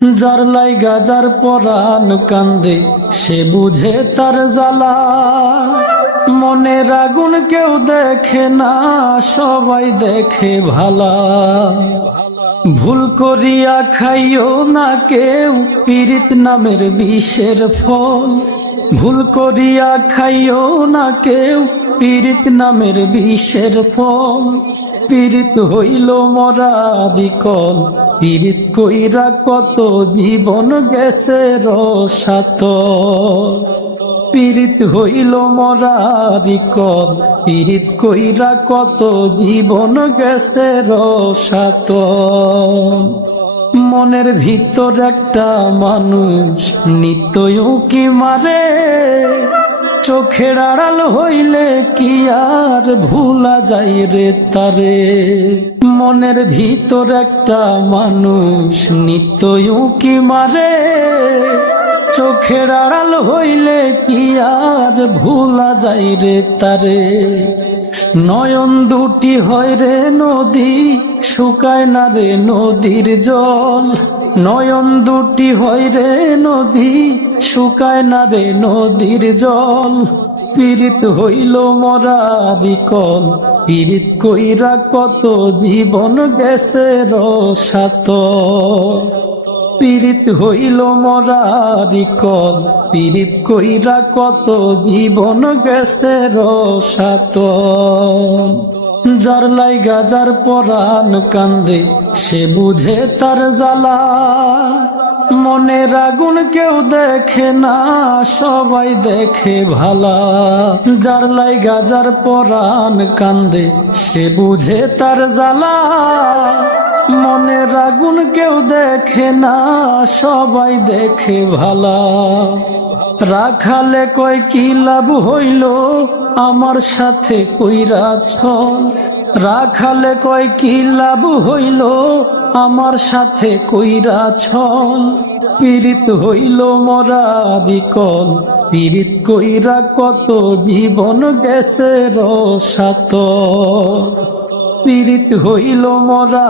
যার লাইগা যার পরাণ কান্দে সে বুঝে তার জ্বালা। মনের আগুন কেউ দেখে না, সবাই দেখে ভালা। ভুল করিয়া খাইও না কেউ পীড়িত নামের বিষের ফল। ভুল করিয়া খাইও না কেউ পীড়িত নামের বিষের ফল। পীড়িত হইল মরা বিকল, পীড়িত কইরা কত জীবন গেছে রসাতল। পীড়িত হইল মরা বিকল, পীড়িত কইরা কত জীবন গেছে রসাতল। মনের ভিতর একটা মানুষ নিত্যই উঁকি মারে, চোখের আড়াল হইলে কি আর ভুলা যায় রে তারে। মনের ভিতর একটা মানুষ নিত্যই উঁকি মারে, চোখের আড়াল হইলে কি আর ভুলা যায় রে তারে। নয়ন দুটি হয় রে নদী, শুকায় না রে নদীর জল। নয়ন দুটি হয় রে নদী, শুকায় না রে নদীর জল। পীড়িত হইল মরা বিকল, পীড়িত কইরা কত জীবন গেছে রসাতল। পীড়িত হইল মরা বিকল, পীড়িত কইরা কত জীবন গেছে রসাতল। যার লাইগা যার পরাণ কান্দে সে বুঝে তার জ্বালা। মনের আগুন কেউ দেখে না, সবাই দেখে ভালা। যার লাইগা যার পরাণ কান্দে সে বুঝে তার জ্বালা। মনের আগুন কেউ দেখে না, সবাই দেখে ভালা। রাখালে কয় কি লাভ হইল আমার সাথে কইরা ছল। রাখালে কয় কি লাভ হইল আমার সাথে কইরা ছল। পীড়িত হইল মরা বিকল, পীড়িত কইরা কত জীবন গেছে রসাতল। পীড়িত হইল মরা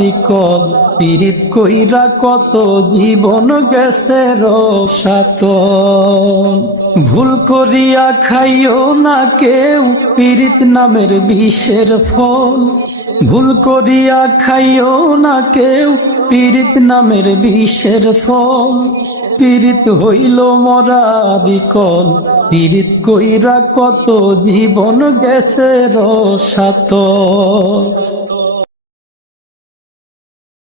বিকল, পীড়িত কইরা কত জীবন গেছে রসাতল। ভুল করিয়া খাইও না কেউ পীড়িত নামের বিষের ফল। ভুল করিয়া খাইও না কেউ পীড়িত নামের বিষের ফল। পীড়িত হইল মরা বিকল, পীড়িত কইরা কত জীবন গেছে রসাতল।